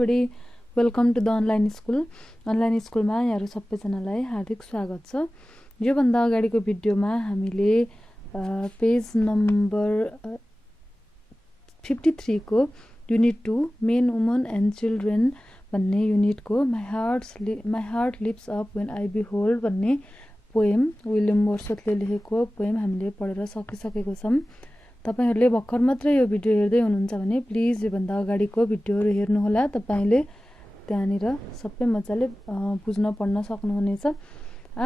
everybody, welcome to the online school. Online school मा यहाँहरु सबैजनालाई हार्दिक स्वागत छ। यो भन्दा अगाडिको भिडियोमा हामीले पेज नम्बर 53 को unit 2 main woman and children भन्ने युनिट को my heart leaps up when I behold भन्ने पोएम विलियम वर्ड्सवर्थले लेखेको पोएम हामीले पढेर सकिसकेको छौं। तपाईहरुले भर्खर मात्र यो भिडियो हेर्दै हुनुहुन्छ भने प्लिज यो भन्दा अगाडिको भिडियोहरु हेर्नु होला। तपाईले त्यहाँनिर सबै मजाले बुझ्न पढ्न सक्नुहुनेछ।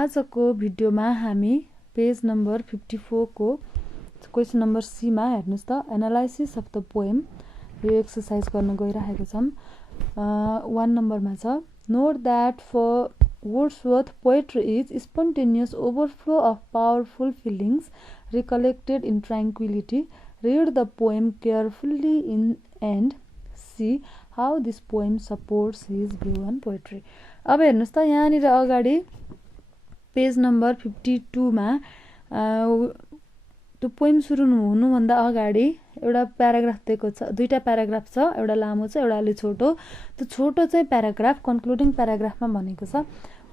आजको भिडियोमा हामी पेज नम्बर 54 को क्वेशन नम्बर सी मा हेर्नुस् त एनालाइसिस अफ द पोएम यो एक्सरसाइज गर्न गइरहेको छौं। 1 नम्बरमा छ note that for Wordsworth poetry is spontaneous overflow of powerful feelings recollected in tranquility. Read the poem carefully and see how this poem supports his view on poetry. अब हेर्नुस् त यहाँनिर अगाडि पेज नम्बर 52 मा त्यो पोएम सुरु हुनु भन्दा अगाडि एउटा प्याराग्राफ दिएको छ। दुईटा प्याराग्राफ छ, एउटा लामो छ, एउटा अलि छोटो। त्यो छोटो चाहिँ प्याराग्राफ कन्क्लुडिङ प्याराग्राफमा भनेको छ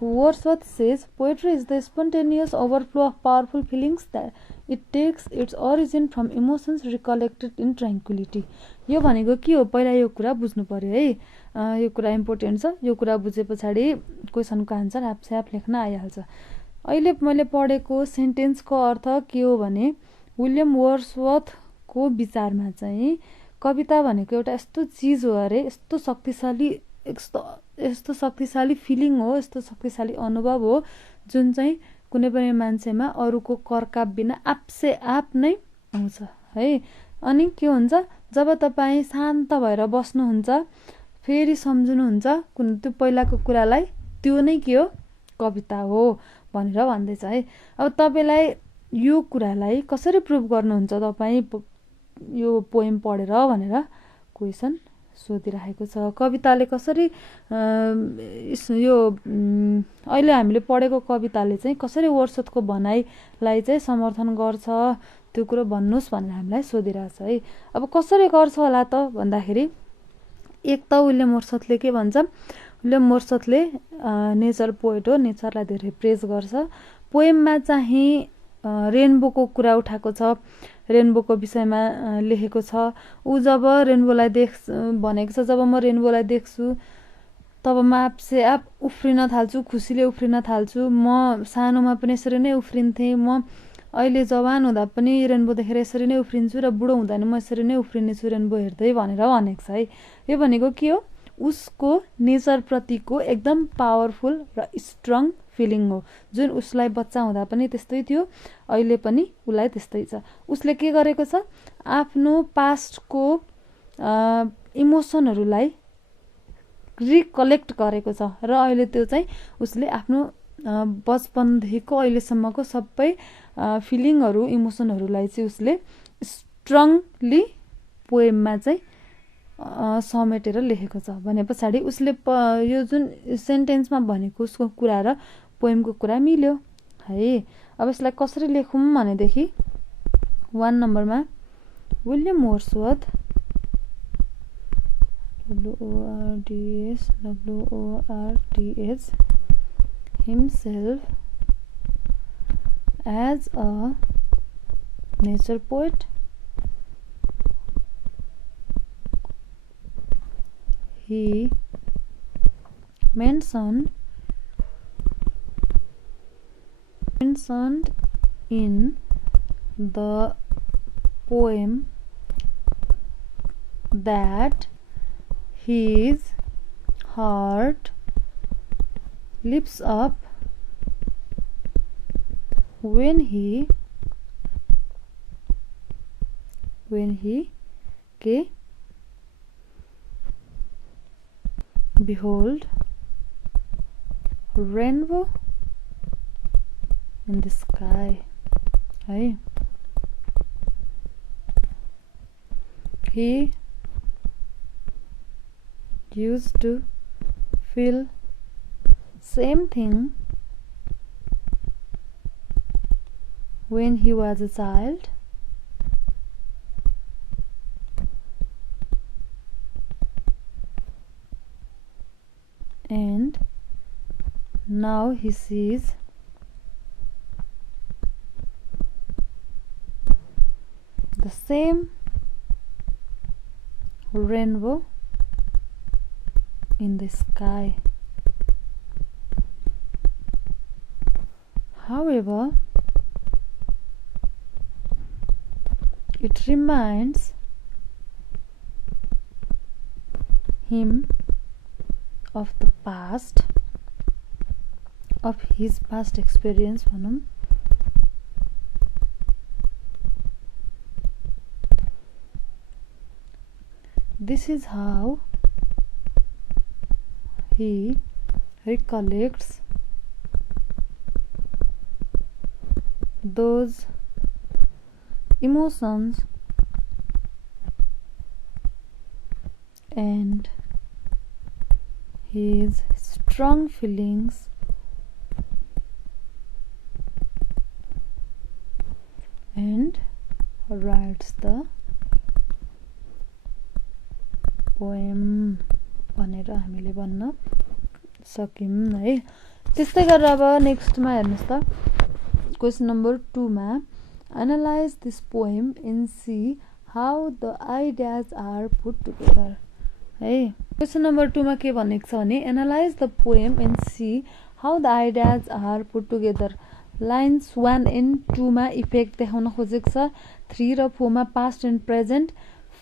Wordsworth says poetry is the spontaneous overflow of powerful feelings that it takes its origin from emotions recollected in tranquility. यो भनेको के हो पहिला यो कुरा बुझ्नु पर्यो है। यो कुरा इम्पोर्टेन्ट छ। यो कुरा बुझेपछि क्वेशनको आन्सर आफै आफ लेख्न आइहाल्छ। अहिले मैले पढेको सेन्टेन्सको अर्थ के हो भने विलियम वर्ड्सवर्थ को विचारमा चाहिँ कविता भनेको एउटा यस्तो चीज हो अरे, यस्तो शक्तिशाली फिलिङ हो, यस्तो शक्तिशाली अनुभव हो जुन चाहिँ कुनै पनि मान्छेमा अरूको करकाप बिना आफसे आप नै आउँछ है। अनि के हुन्छ जब तपाई शान्त भएर बस्नुहुन्छ फेरि सम्झनुहुन्छ कुन त्यो पहिलाको कुरालाई त्यो नै के हो कविता हो भनेर भन्दैछ है। अब तपाईलाई यो कुरालाई कसरी प्रुभ गर्नुहुन्छ तपाई यो पोएम पढेर भनेर क्वेशन सोधिरहेको छ। कविताले कसरी यो अहिले हामीले पढेको कविताले चाहिँ कसरी वर्ड्सवर्थको भनाइलाई चाहिँ समर्थन गर्छ त्यो कुरा भन्नुस् भनेर हामीलाई सोधिरहेछ है। अब कसरी गर्छ होला त भन्दाखेरि एक त विलियम वर्ड्सवर्थले के भन्छ, विलियम वर्ड्सवर्थले नेचर पोएट हो, नेचरलाई धेरै प्रेज गर्छ। पोएममा चाहिँ रेनबोको कुरा उठाएको छ, रेनबोको विषयमा लेखेको छ। उ जब रेनबोलाई भनेको छ जब म रेनबोलाई देख्छु तब म आफसे आप उफ्रिन थाल्छु, खुसीले उफ्रिन थाल्छु। म सानोमा पनि यसरी नै उफ्रिन्थे, म अहिले जवान हुँदा पनि रेनबो देखेर यसरी नै उफ्रिन्छु र बुढो हुँदा नि म यसरी नै उफ्रिनेछु रेनबो हेर्दै भनेर भनेको छ है। यो भनेको के हो उसको नेचर प्रतिको एकदम पावरफुल र स्ट्रङ फिलिङ हो जुन उसलाई बच्चा हुँदा पनि त्यस्तै थियो, अहिले पनि उलाई त्यस्तै छ। उसले के गरेको छ आफ्नो पास्टको इमोसनहरुलाई रिकलेक्ट गरेको छ र अहिले त्यो चाहिँ उसले आफ्नो बचपनदेखिको अहिलेसम्मको सबै फिलिङहरु इमोसनहरुलाई चाहिँ उसले स्ट्रङली पोएममा चाहिँ समेटेर लेखेको छ। भनेपछि उसले यो जुन सेन्टेन्समा भनेको उसको कुरा र पोएमको कुरा मिल्यो है। अब यसलाई कसरी लेखौं भनेदेखि 1 नम्बरमा William Wordsworth WORDS himself as a nature poet he mentioned in the poem that his heart leaps up when he behold rainbow in the sky है। he used to feel same thing when he was a child and now he sees the same rainbow in the sky. However, it reminds him of the past, of his past experience. This is how he recollects those emotions and his strong feelings and writes the poem भनेर हामीले भन्न सकिम है। त्यस्तै गरेर अब नेक्स्टमा हेर्नुस् त question number 2 मा analyse this poem and see how the ideas are put together है। क्वेशन नम्बर 2 मा के भनेको छ भने analyse the poem and see how the ideas are put together. Lines 1 and 2 मा इफेक्ट देखाउन खोजेको छ, 3 र 4 मा पास्ट एन्ड प्रेजेन्ट,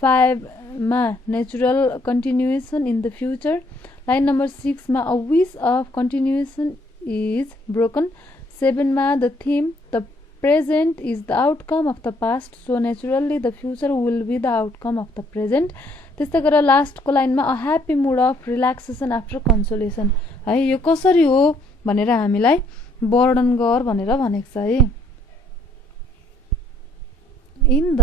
5 मा natural continuation in the future, line number 6 मा a wish of continuation is broken, 7 मा the theme the present is the outcome of the past, so naturally the future will be the outcome of the present. त्यस्तै गरेर लास्टको लाइनमा a happy mood of relaxation after consolation है। यो कसरी हो भनेर हामीलाई वर्णन गर भनेर भनेको छ है। इन द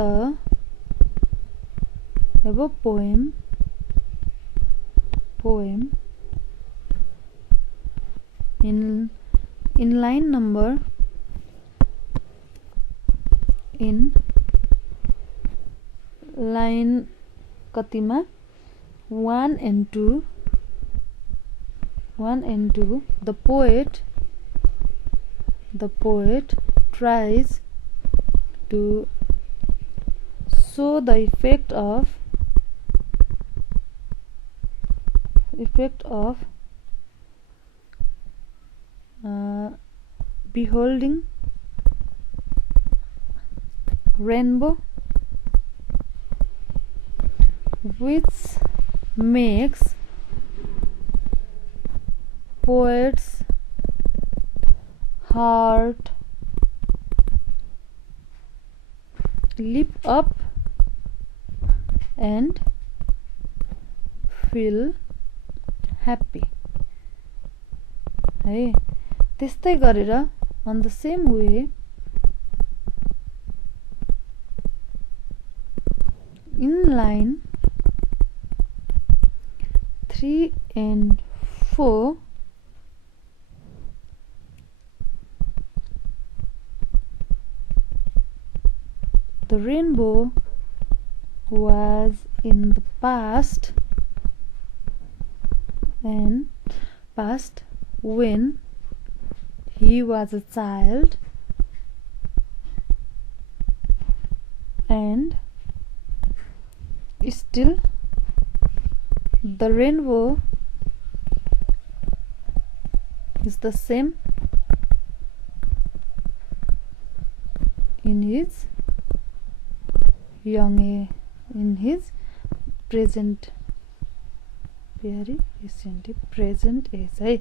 अब poem in line number in line कतिमा 1 and 2 the poet tries to show the effect of beholding rainbow, which makes poet's heart leap up and feel happy है। त्यस्तै गरेर on the same way in line 3 and 4 the rainbow was in the past when he was a child, and still the rainbow is the same in his present very recently present age है।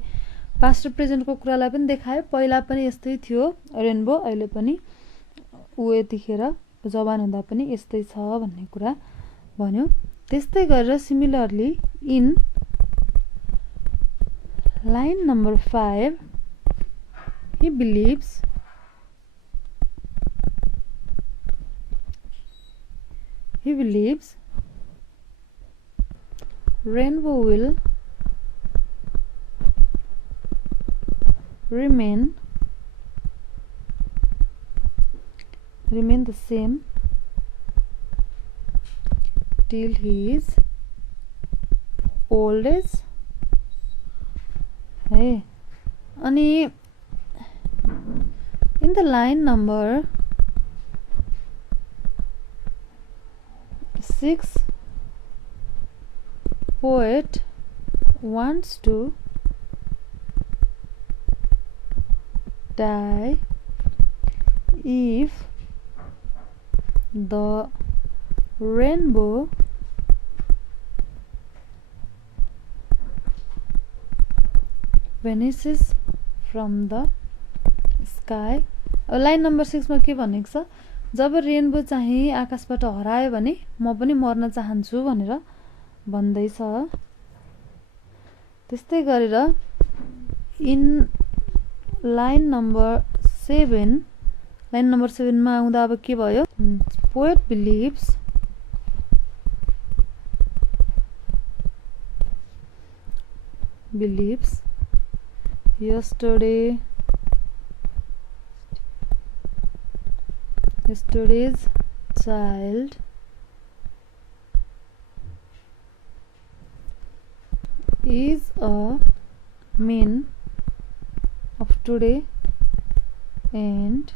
Past र प्रेजेन्टको कुरालाई पनि देखायो। पहिला पनि यस्तै थियो rainbow, अहिले पनि ऊ यतिखेर जवान हुँदा पनि यस्तै छ भन्ने कुरा भन्यो। त्यस्तै गरेर similarly in line number 5 he believes rainbow will remain the same till his old age, है। अनि in the line number 6, poet wants to die if the rainbow vanishes from the sky। अब लाइन नम्बर 6 मा के भनेको छ, जब rainbow चाहिँ आकाशबाट हरायो भने म पनि मर्न चाहन्छु भनेर भन्दैछ। त्यस्तै गरेर in line number 7, line number 7 मा आउँदा अब के भयो, poet believes yesterday's child is a man of today and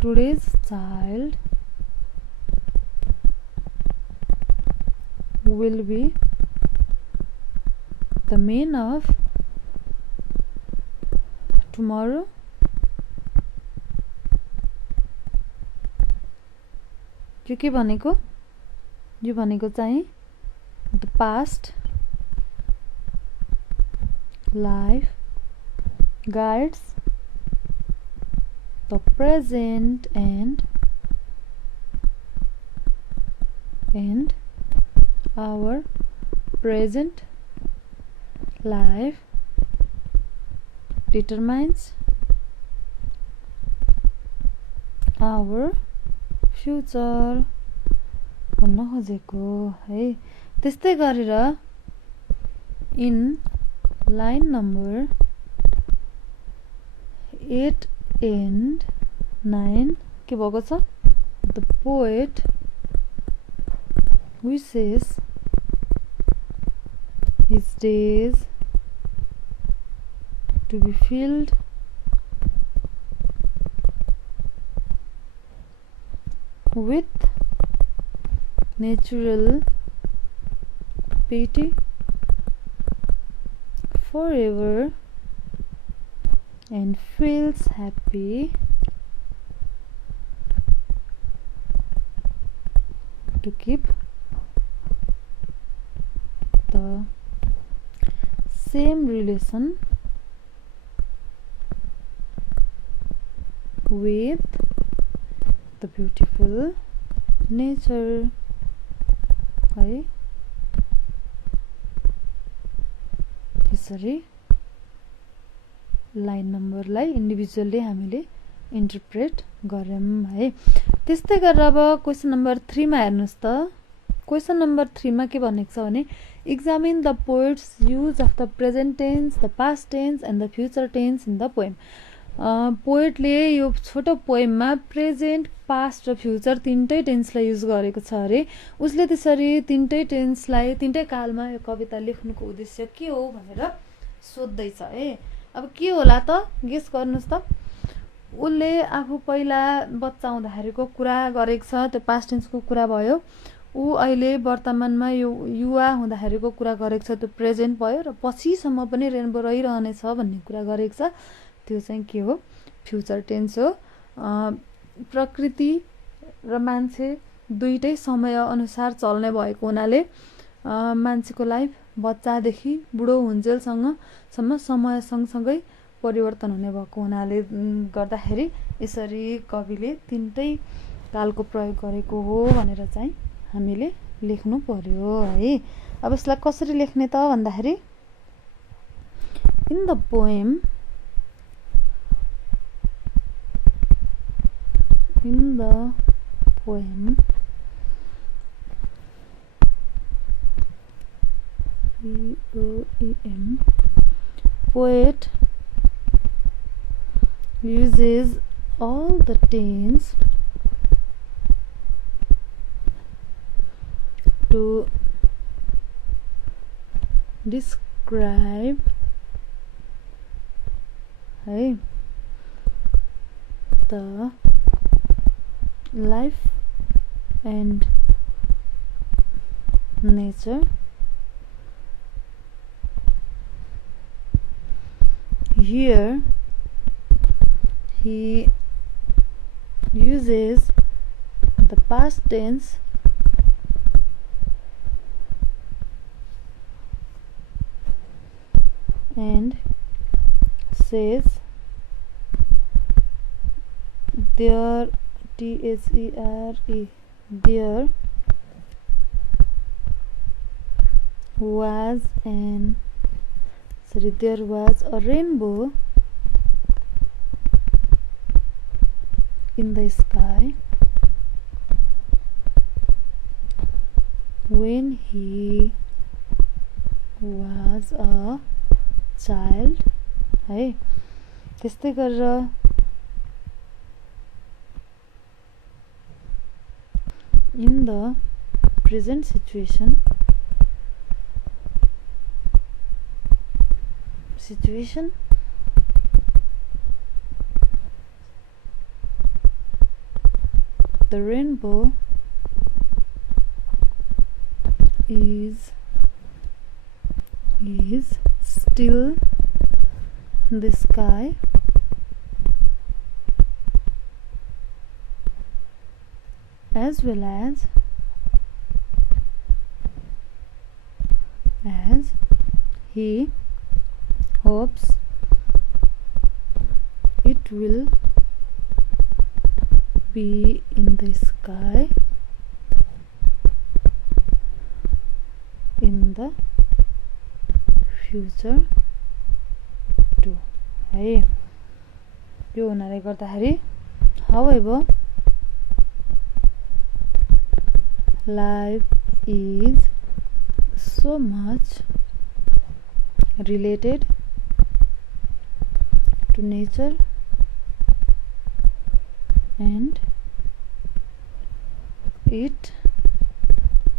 today's child will be the man of tomorrow। यो के भनेको, यो भनेको चाहिँ the past life guides the present and our present life determines our future भन्न खोजेको है। त्यस्तै गरेर इन लाइन नम्बर 8 and 9 के भएको छ, the poet wishes his days to be filled with natural beauty forever and feels happy to keep the same relation with the beautiful nature है। यसरी लाइन नम्बरलाई इन्डिभिजुअली हामीले इन्टरप्रेट गर्यौं है। त्यस्तै गरेर अब क्वेशन नम्बर 3 मा हेर्नुस् त। क्वेशन नम्बर 3 मा के भनेको छ भने examine the poet's use of the present tense, the past tense and the future tense in the poem. पोएटले यो छोटो पोएममा प्रेजेन्ट, पास्ट र फ्युचर तीनटै टेन्सलाई युज गरेको छ अरे। उसले त्यसरी तीनटै टेन्सलाई तीनटै कालमा यो कविता लेख्नुको उद्देश्य के हो भनेर सोध्दैछ है। अब के होला त, गेस गर्नुस् त। उसले आफू पहिला बच्चा हुँदाखेरिको कुरा गरेको छ, त्यो पास्ट टेन्सको कुरा भयो। ऊ अहिले वर्तमानमा यो युवा हुँदाखेरिको कुरा गरेको छ, त्यो प्रेजेन्ट भयो। र पछिसम्म पनि रेनबो रहिरहनेछ भन्ने कुरा गरेको छ, त्यो चाहिँ के हो, फ्युचर टेन्स हो। प्रकृति र मान्छे दुईटै समय अनुसार चल्ने भएको हुनाले मान्छेको लाइफ बच्चादेखि बुढो हुन्जेलसम्म समय सँगसँगै परिवर्तन हुने भएको हुनाले गर्दाखेरि यसरी कविले तीनटै कालको प्रयोग गरेको हो भनेर चाहिँ हामीले लेख्नु पर्यो है। अब यसलाई कसरी लेख्ने त भन्दाखेरि in the poem poet uses all the tense to describe describe है the life and nature here he uses the past tense and says there there was a rainbow in the sky when he was a child है त्यस्तै गरेर in the present situation the rainbow is still in the sky as well as he hopes it will be in the sky in the future too है यो हुनाले गर्दाखेरि however life is so much related to nature and it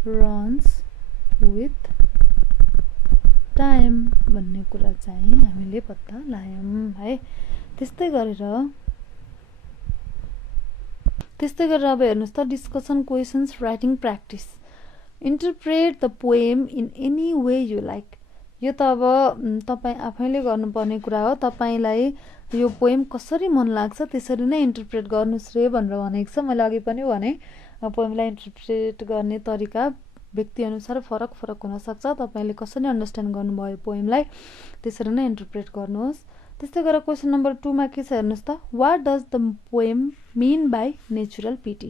runs with time भन्ने कुरा चाहिँ हामीले पत्ता लगायौं है त्यस्तै गरेर अब हेर्नुस् त discussion questions writing practice interpret the poem in any way you like यो त अब तपाई आफैले गर्नुपर्ने कुरा हो तपाईलाई यो पोएम कसरी मन लाग्छ त्यसरी नै इन्टरप्रेट गर्नुस् रे भनेर भनेको छ मैले अघि पनि भने पोएमलाई इन्टरप्रेट गर्ने तरिका व्यक्ति अनुसार फरक हुन सक्छ तपाईले कसरी अन्डरस्ट्यान्ड गर्नुभयो पोएमलाई त्यसरी नै इन्टरप्रेट गर्नुहोस् त्यस्तै गरेर क्वेशन नम्बर 2 मा के छ हेर्नुस् त what does the poem mean by natural pity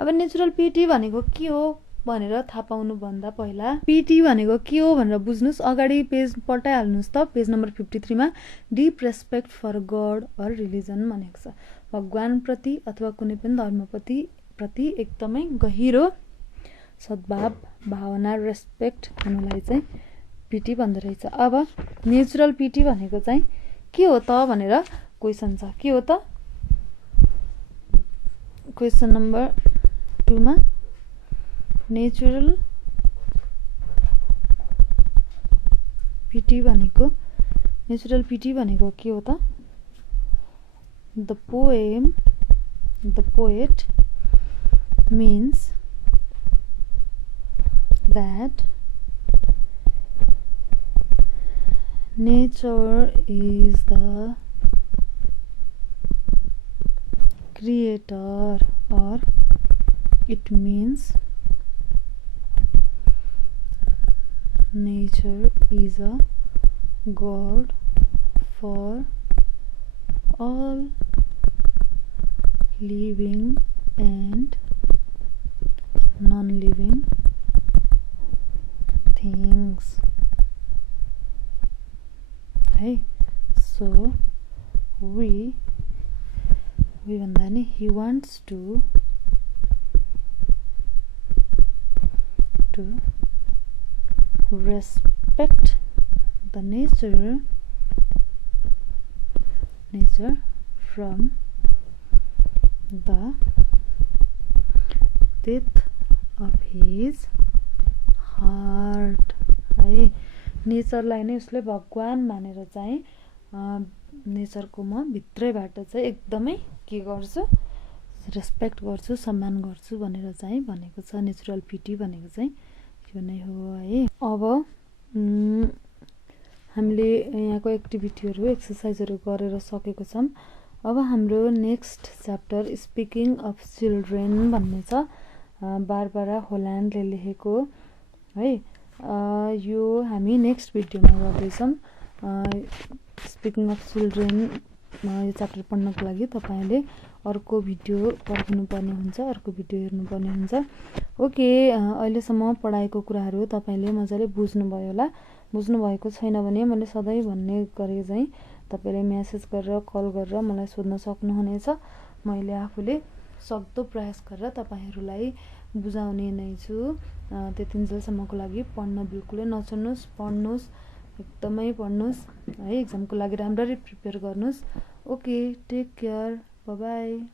अब नेचुरल पिटी भनेको के हो भनेर थाहा पाउनु भन्दा पहिला पिटी भनेको के हो भनेर बुझ्नुस् अगाडि पेज पल्टाइहाल्नुस् त पेज नम्बर 53 मा डीप रेस्पेक्ट फर गॉड और रिलिजन भनेको छ भगवान प्रति अथवा कुनै पनि धर्मप्रति एकदमै गहिरो सद्भाव भावना रेस्पेक्ट हुनुलाई चाहिँ पिटी भन्दो रहेछ अब नेचुरल पिटी भनेको चाहिँ के हो त भनेर क्वेशन छ के हो त क्वेशन नम्बर 2 मा नेचुरल पिटी भनेको के हो त the poet means that nature is the creator, or it means nature is a god for all living and non-living things. Hey, so we Vandani, he wants to respect the nature from the depth of his heart. है नेचरलाई नै उसले भगवान मानेर चाहिँ नेचरको म भित्रैबाट चाहिँ एकदमै के गर्छु, रेस्पेक्ट गर्छु, सम्मान गर्छु भनेर चाहिँ भनेको छ। नेचुरल ब्युटी भनेको चाहिँ यो नै हो है। अब हामीले यहाँको एक्टिभिटीहरू एक्सर्साइजहरू गरेर सकेको छौँ। अब हाम्रो next chapter speaking of children भन्ने छ, बारबारा होल्यान्डले लेखेको है। यो हामी नेक्स्ट भिडियोमा गर्दैछौँ। स्पिकिङ अफ चिल्ड्रेन यो च्याप्टर पढ्नको लागि तपाईँले अर्को भिडियो पर्खिनुपर्ने हुन्छ, अर्को भिडियो हेर्नुपर्ने हुन्छ। ओके, अहिलेसम्म पढाएको कुराहरू तपाईँले मजाले बुझ्नुभयो होला। बुझ्नुभएको छैन भने मैले सधैँ भन्ने गरेको चाहिँ तपाईँले म्यासेज गरेर कल गरेर मलाई सोध्न सक्नुहुनेछ। मैले आफूले सक्दो प्रयास गरेर तपाईँहरूलाई बुझाउने नै छु। त्यतिन्जेलसम्मको लागि पढ्न बिल्कुलै नछोड्नुहोस्, पढ्नुहोस्, एकदमै पढ्नुहोस् है। एक्जामको लागि राम्ररी प्रिपेयर गर्नुहोस्। Okay, take care, bye by.